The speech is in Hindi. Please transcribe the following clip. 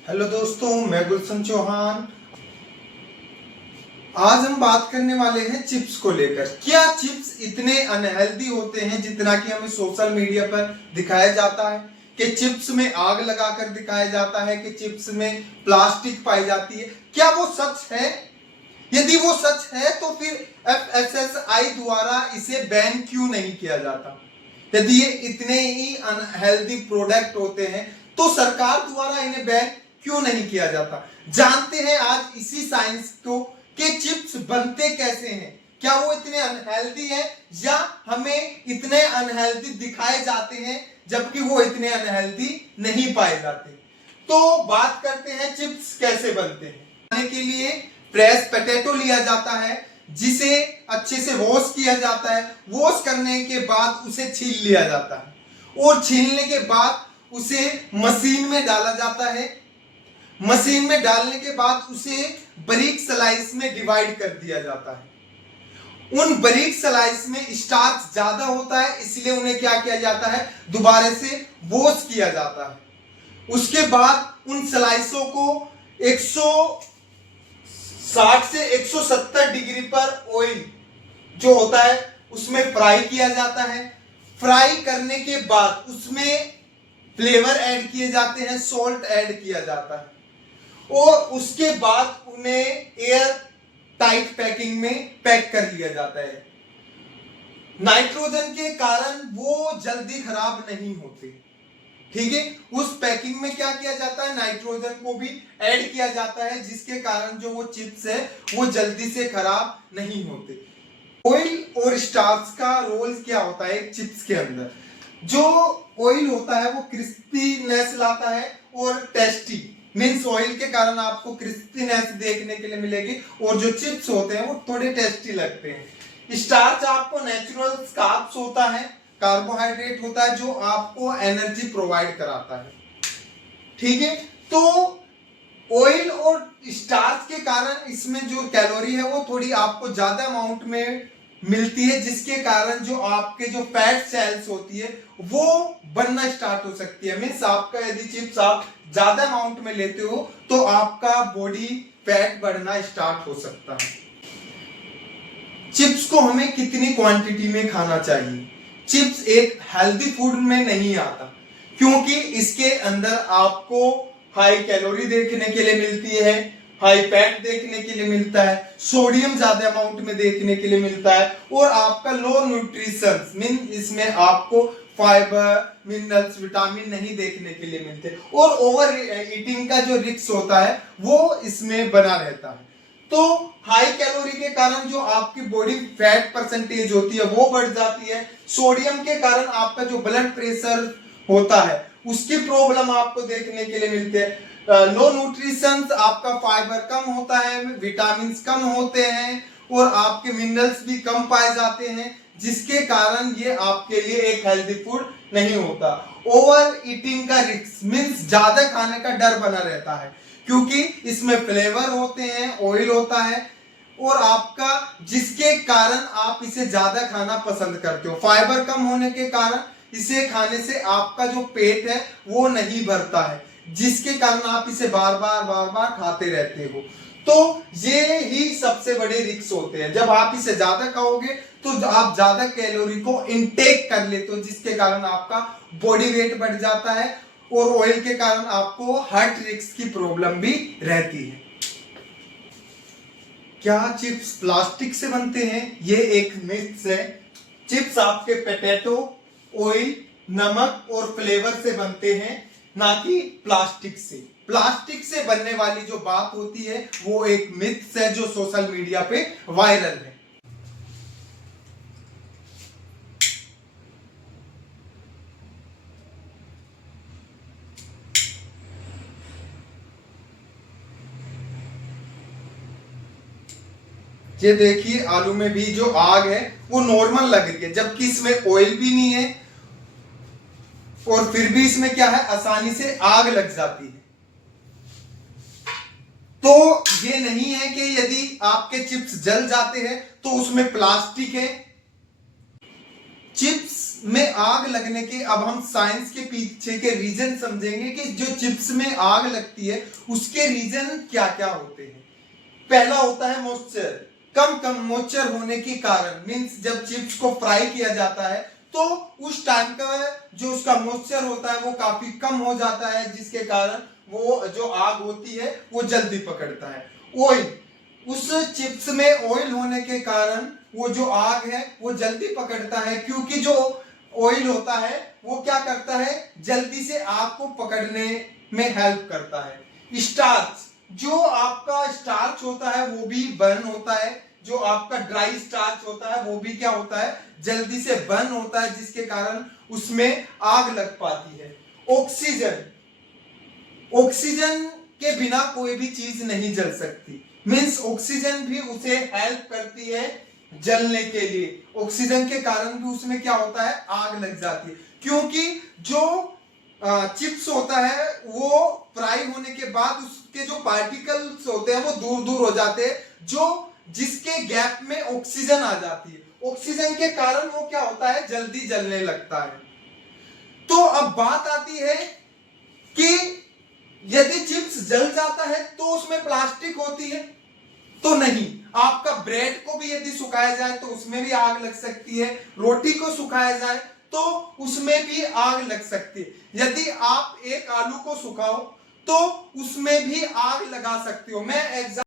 हेलो दोस्तों, मैं गुलशन चौहान। आज हम बात करने वाले हैं चिप्स को लेकर। क्या चिप्स इतने अनहेल्दी होते हैं जितना कि हमें सोशल मीडिया पर दिखाया जाता है कि चिप्स में आग लगाकर दिखाया जाता है कि चिप्स में प्लास्टिक पाई जाती है? क्या वो सच है? यदि वो सच है तो फिर FSSAI द्वारा इसे बैन क्यों नहीं किया जाता? यदि ये इतने ही अनहेल्दी प्रोडक्ट होते हैं तो सरकार द्वारा इन्हें बैन क्यों नहीं किया जाता? जानते हैं आज इसी साइंस को कि चिप्स बनते कैसे हैं। क्या वो इतने अनहेल्दी हैं या हमें इतने अनहेल्दी दिखाए जाते हैं जबकि वो इतने अनहेल्दी नहीं पाए जाते? तो बात करते हैं चिप्स कैसे बनते हैं। बनाने के लिए फ्रेश पोटैटो लिया जाता है जिसे अच्छे से वॉश किया जाता है। वॉश करने के बाद उसे छील लिया जाता है और छीलने के बाद उसे मशीन में डाला जाता है। मशीन में डालने के बाद उसे बारीक स्लाइस में डिवाइड कर दिया जाता है। उन बारीक स्लाइस में स्टार्च ज्यादा होता है, इसलिए उन्हें क्या किया जाता है, दोबारा से वॉश किया जाता है। उसके बाद उन स्लाइसों को 160 से 170 डिग्री पर ऑयल जो होता है उसमें फ्राई किया जाता है। फ्राई करने के बाद उसमें फ्लेवर ऐड किए जाते हैं, सॉल्ट ऐड किया जाता है और उसके बाद उन्हें एयर टाइट पैकिंग में पैक कर लिया जाता है। नाइट्रोजन के कारण वो जल्दी खराब नहीं होते। ठीक है, उस पैकिंग में क्या किया जाता है, नाइट्रोजन को भी ऐड किया जाता है जिसके कारण जो वो चिप्स है वो जल्दी से खराब नहीं होते। ऑयल और स्टार्च का रोल क्या होता है चिप्स के अंदर? जो ऑयल होता है वो क्रिस्पीनेस लाता है और टेस्टी मीन्स ऑयल के कारण आपको क्रिस्पीनेस देखने के लिए मिलेगी और जो चिप्स होते हैं वो थोड़े टेस्टी लगते हैं। स्टार्च आपको नेचुरल कार्ब्स होता है, कार्बोहाइड्रेट होता है जो आपको एनर्जी प्रोवाइड कराता है। ठीक है, तो ऑयल और स्टार्च के कारण इसमें जो कैलोरी है वो थोड़ी आपको ज्यादा अमाउंट में मिलती है जिसके कारण जो आपके जो फैट सेल्स होती है वो बनना स्टार्ट हो सकती है। मीन्स आपका यदि चिप्स आप ज्यादा अमाउंट में लेते हो तो आपका बॉडी फैट बढ़ना स्टार्ट हो सकता है। चिप्स को हमें कितनी क्वांटिटी में खाना चाहिए? चिप्स एक हेल्दी फूड में नहीं आता क्योंकि इसके अंदर आपको हाई कैलोरी देखने के लिए मिलती है, हाई फैट देखने के लिए मिलता है, सोडियम ज्यादा अमाउंट में देखने के लिए मिलता है और आपका लो न्यूट्रिशन मीन इसमें आपको फाइबर, मिनरल्स, विटामिन नहीं देखने के लिए मिलते और ओवर ईटिंग का जो रिस्क होता है वो इसमें बना रहता है। तो हाई कैलोरी के कारण जो आपकी बॉडी फैट परसेंटेज होती है वो बढ़ जाती है। सोडियम के कारण आपका जो ब्लड प्रेशर होता है उसकी प्रॉब्लम आपको देखने के लिए मिलते हैं। लो न्यूट्रिशन आपका फाइबर कम होता है, विटामिन कम होते हैं और आपके मिनरल्स भी कम पाए जाते हैं जिसके कारण ये आपके लिए एक हेल्दी फूड नहीं होता। ओवर ईटिंग का रिस्क मीन्स ज्यादा खाने का डर बना रहता है क्योंकि इसमें फ्लेवर होते हैं, ऑयल होता है और आपका जिसके कारण आप इसे ज्यादा खाना पसंद करते हो। फाइबर कम होने के कारण इसे खाने से आपका जो पेट है वो नहीं भरता है जिसके कारण आप इसे बार बार खाते रहते हो। तो ये ही सबसे बड़े रिस्क होते हैं। जब आप इसे ज्यादा खाओगे तो आप ज्यादा कैलोरी को इनटेक कर लेते हो जिसके कारण आपका बॉडी वेट बढ़ जाता है और ऑयल के कारण आपको हार्ट रिस्क की प्रॉब्लम भी रहती है। क्या चिप्स प्लास्टिक से बनते हैं? ये एक मिथ है। चिप्स आपके पोटैटो, ऑयल, नमक और फ्लेवर से बनते हैं, ना कि प्लास्टिक से। प्लास्टिक से बनने वाली जो बात होती है वो एक मिथ है जो सोशल मीडिया पे वायरल है। ये देखिए आलू में भी जो आग है वो नॉर्मल लग रही है जबकि इसमें ऑयल भी नहीं है और फिर भी इसमें क्या है, आसानी से आग लग जाती है। तो ये नहीं है कि यदि आपके चिप्स जल जाते हैं तो उसमें प्लास्टिक है। चिप्स में आग लगने के, अब हम साइंस के पीछे के रीजन समझेंगे कि जो चिप्स में आग लगती है उसके रीजन क्या क्या होते हैं। पहला होता है मॉइस्चर, कम मॉइस्चर होने के कारण, मींस जब चिप्स को फ्राई किया जाता है तो उस टाइम का जो उसका मॉइस्चर होता है वो काफी कम हो जाता है, जिसके कारण वो जो आग होती है वो जल्दी पकड़ता है। ऑयल, उस चिप्स में ऑयल होने के कारण वो जो आग है वो जल्दी पकड़ता है, क्योंकि जो ऑयल होता है वो क्या करता है, जल्दी से आग को पकड़ने में हेल्प करता है। स्टार्च, जो आपका स्टार्च होता है वो भी बर्न होता है, जो आपका ड्राई स्टार्च होता है वो भी क्या होता है, जल्दी से बर्न होता है, जिसके कारण उसमें आग लग पाती है। ऑक्सीजन, ऑक्सीजन के बिना कोई भी चीज नहीं जल सकती, मींस ऑक्सीजन भी उसे हेल्प करती है जलने के लिए। ऑक्सीजन के कारण भी उसमें क्या होता है, आग लग जाती है, क्योंकि जो चिप्स होता है वो फ्राई होने के बाद उसके जो पार्टिकल्स होते हैं वो दूर दूर हो जाते हैं, जो जिसके गैप में ऑक्सीजन आ जाती है। ऑक्सीजन के कारण वो क्या होता है, जल्दी जलने लगता है। तो अब बात आती है कि यदि चिप्स जल जाता है तो उसमें प्लास्टिक होती है, तो नहीं। आपका ब्रेड को भी यदि सुखाया जाए तो उसमें भी आग लग सकती है, रोटी को सुखाया जाए तो उसमें भी आग लग सकती है। यदि आप एक आलू को सुखाओ तो उसमें भी आग लगा सकते हो। मैं